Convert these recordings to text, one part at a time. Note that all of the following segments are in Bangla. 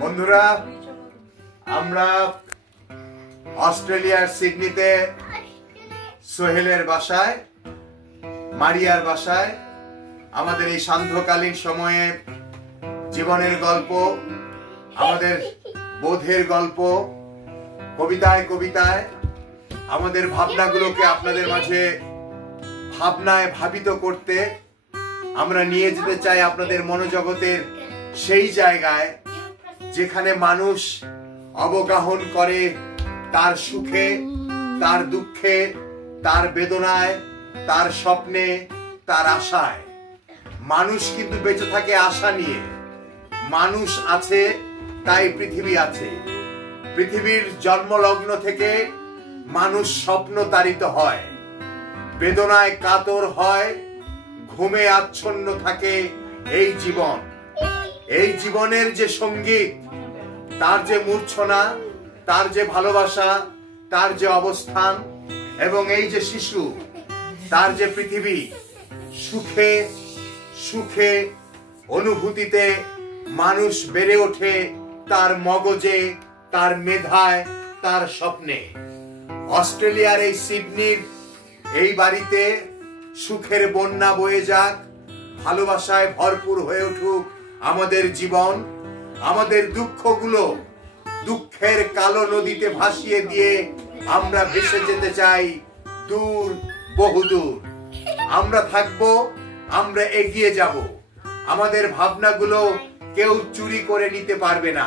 বন্ধুরা, আমরা অস্ট্রেলিয়ার সিডনিতে সোহেলের বাসায়, মারিয়ার বাসায় আমাদের এই সান্ধ্যকালীন সময়ে জীবনের গল্প, আমাদের বোধের গল্প, কবিতায় কবিতায় আমাদের ভাবনাগুলোকে আপনাদের মাঝে ভাবনায় ভাবিত করতে আমরা নিয়ে যেতে চাই আপনাদের মনোজগতের সেই জায়গায় যেখানে মানুষ অবগাহন করে তার সুখে, তার দুঃখে, তার বেদনায়, তার স্বপ্নে, তার আশায়। মানুষ কিন্তু বেঁচে থাকে আশা নিয়ে। মানুষ আছে তাই পৃথিবী আছে। পৃথিবীর জন্মলগ্ন থেকে মানুষ স্বপ্ন তাড়িত হয়, বেদনায় কাতর হয়, ঘুমে আচ্ছন্ন থাকে এই জীবন। এই জীবনের যে সঙ্গীত, তার যে মূর্ছনা, তার যে ভালোবাসা, তার যে অবস্থান, এবং এই যে শিশু, তার যে পৃথিবী, সুখে সুখে অনুভূতিতে মানুষ বেড়ে ওঠে তার মগজে, তার মেধায়, তার স্বপ্নে। অস্ট্রেলিয়ার এই সিডনির এই বাড়িতে সুখের বন্যা বয়ে যাক, ভালোবাসায় ভরপুর হয়ে উঠুক আমাদের জীবন। আমাদের দুঃখগুলো দুঃখের কালো নদীতে ভাসিয়ে দিয়ে আমরা ভেসে যেতে চাই দূর, বহুদূর। আমরা থাকবো, আমরা এগিয়ে যাব। আমাদের ভাবনাগুলো কেউ চুরি করে নিতে পারবে না।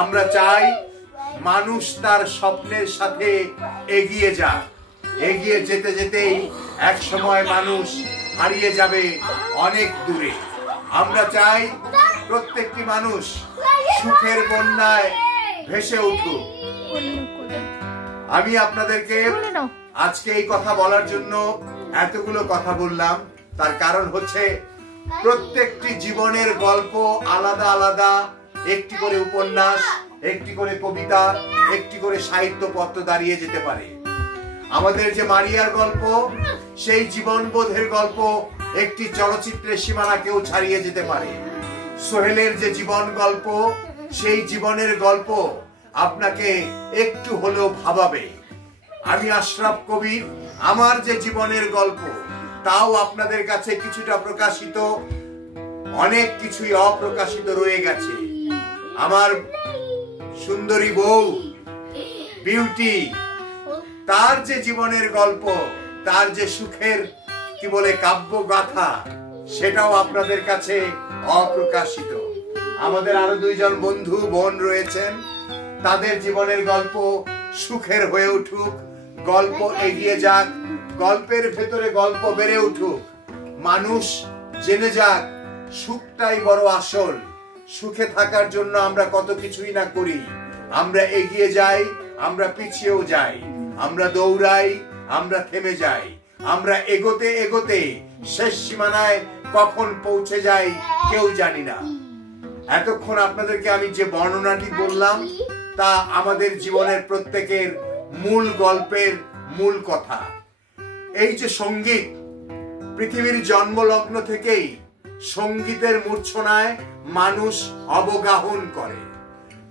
আমরা চাই মানুষ তার স্বপ্নের সাথে এগিয়ে যাক। এগিয়ে যেতে যেতেই এক সময় মানুষ হারিয়ে যাবে অনেক দূরে। আমরা চাই প্রত্যেকটি মানুষ সুখের বন্যায় ভেসে উঠুক। আমি আপনাদেরকে আজকে এই কথা বলার জন্য এতগুলো কথা বললাম, তার কারণ হচ্ছে প্রত্যেকটি জীবনের গল্প আলাদা আলাদা। একটি করে উপন্যাস, একটি করে কবিতা, একটি করে সাহিত্যপত্র দাঁড়িয়ে যেতে পারে। আমাদের যে মারিয়ার গল্প, সেই জীবনবোধের গল্প একটি চলচ্চিত্রের সীমানাকেও ছাড়িয়ে যেতে পারে। সোহেলের যে জীবন গল্প, সেই জীবনের গল্প আপনাকে একটু হলেও ভাবাবে। আমি আশরাফ কবির, আমার যে জীবনের গল্প, তাও আপনাদের কাছে কিছুটা প্রকাশিত, অনেক কিছুই অপ্রকাশিত রয়ে গেছে। আমার সুন্দরী বউ বিউটি, তার যে জীবনের গল্প, তার যে সুখের কি বলে কাব্য গাথা, সেটাও আপনাদের কাছে অপ্রকাশিত। আমাদের আরো দুইজন বন্ধু বোন রয়েছেন, তাদের জীবনের গল্প সুখের হয়ে উঠুক, গল্প এগিয়ে যাক, গল্পের ভেতরে গল্প বেড়ে উঠুক। মানুষ জেনে যাক সুখটাই বড় আসল। সুখে থাকার জন্য আমরা কত কিছুই না করি। আমরা এগিয়ে যাই, আমরা পিছিয়েও যাই, আমরা দৌড়াই, আমরা থেমে যাই, আমরা এগোতে এগোতে শেষ সীমানায় কখন পৌঁছে যাই কেউ জানি না। এতক্ষণ আপনাদেরকে আমি যে বর্ণনাটি বললাম, তা আমাদের জীবনের প্রত্যেকের মূল গল্পের মূল কথা। এই যে সঙ্গীত, পৃথিবীর জন্মলগ্ন থেকেই সঙ্গীতের মূর্ছনায় মানুষ অবগাহন করে।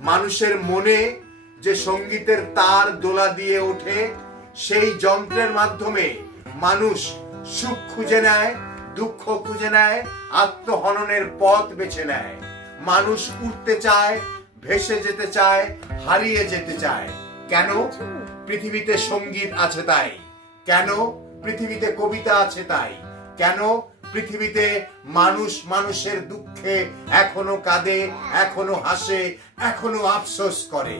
মানুষের মনে যে সঙ্গীতের তার দোলা দিয়ে ওঠে, সেই যন্ত্রের মাধ্যমে মানুষ সুখ খুঁজে নেয়, দুঃখ খুঁজে নেয়, আত্মহননের পথ বেছে নেয়। মানুষ উঠতে চায়, ভেসে যেতে চায়, হারিয়ে যেতে চায়। কেন? পৃথিবীতে সঙ্গীত আছে তাই। কেন? পৃথিবীতে কবিতা আছে তাই। কেন? পৃথিবীতে মানুষ মানুষের দুঃখে এখনো কাঁদে, এখনো হাসে, এখনো আফসোস করে।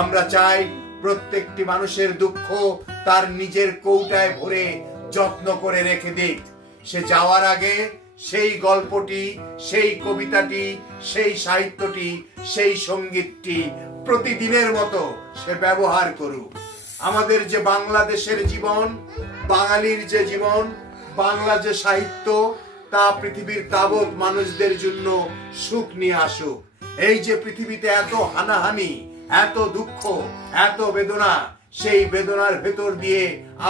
আমরা চাই প্রত্যেকটি মানুষের দুঃখ তার নিজের কৌটায় ভরে যত্ন করে রেখে দিক। সে যাওয়ার আগে সেই গল্পটি, সেই কবিতাটি, সেই সাহিত্যটি, সেই সঙ্গীতটি প্রতিদিনের মতো সে ব্যবহার করুক। আমাদের যে বাংলাদেশের জীবন, বাঙালির যে জীবন, বাংলা যে সাহিত্য, তা পৃথিবীর তাবৎ মানুষদের জন্য সুখ নিয়ে আসুক। এই যে পৃথিবীতে এত হানাহানি, এত দুঃখ, এত বেদনা, সেই বেদনার ভেতর দিয়ে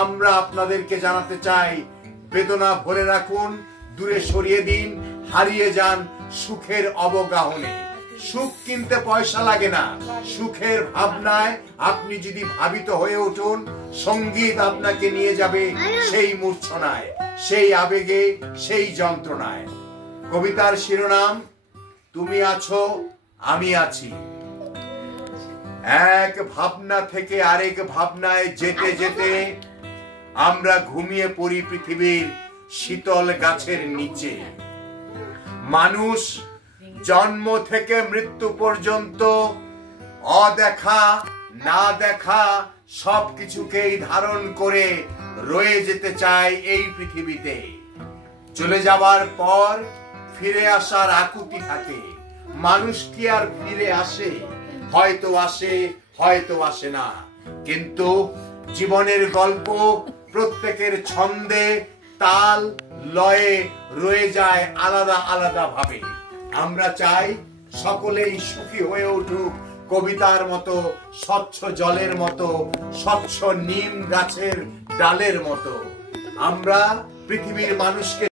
আমরা আপনাদেরকে জানাতে চাই, বেদনা ভরে রাখুন, দূরে সরিয়ে দিন, হারিয়ে যান সুখের অবগাহনে। সুখ কিনতে পয়সা লাগে না। সুখের ভাবনায় আপনি যদি ভাবিত হয়ে উঠুন, সঙ্গীত আপনাকে নিয়ে যাবে সেই মূর্ছনায়, সেই আবেগে, সেই যন্ত্রণায়। কবিতার শিরোনাম তুমি আছো আমি আছি। এক ভাবনা থেকে আরেক ভাবনায় যেতে যেতে আমরা ঘুমিয়ে পড়ি পৃথিবীর শীতল গাছের নিচে। মানুষ জন্ম থেকে মৃত্যু পর্যন্ত অদেখা না দেখা সবকিছুকেই ধারণ করে রয়ে যেতে চায় এই পৃথিবীতে। চলে যাবার পর ফিরে আসার আকুতি থাকে। মানুষ কি আর ফিরে আসে? হয়তো আসে, হয়তো আসে না। কিন্তু জীবনের গল্প প্রত্যেকের ছন্দে, তাল, লয়ে রয়ে যায় আলাদা আলাদা ভাবে। আমরা চাই সকলেই সুখী হয়ে উঠুক, কবিতার মতো, স্বচ্ছ জলের মতো, স্বচ্ছ নিম গাছের ডালের মতো। আমরা পৃথিবীর মানুষকে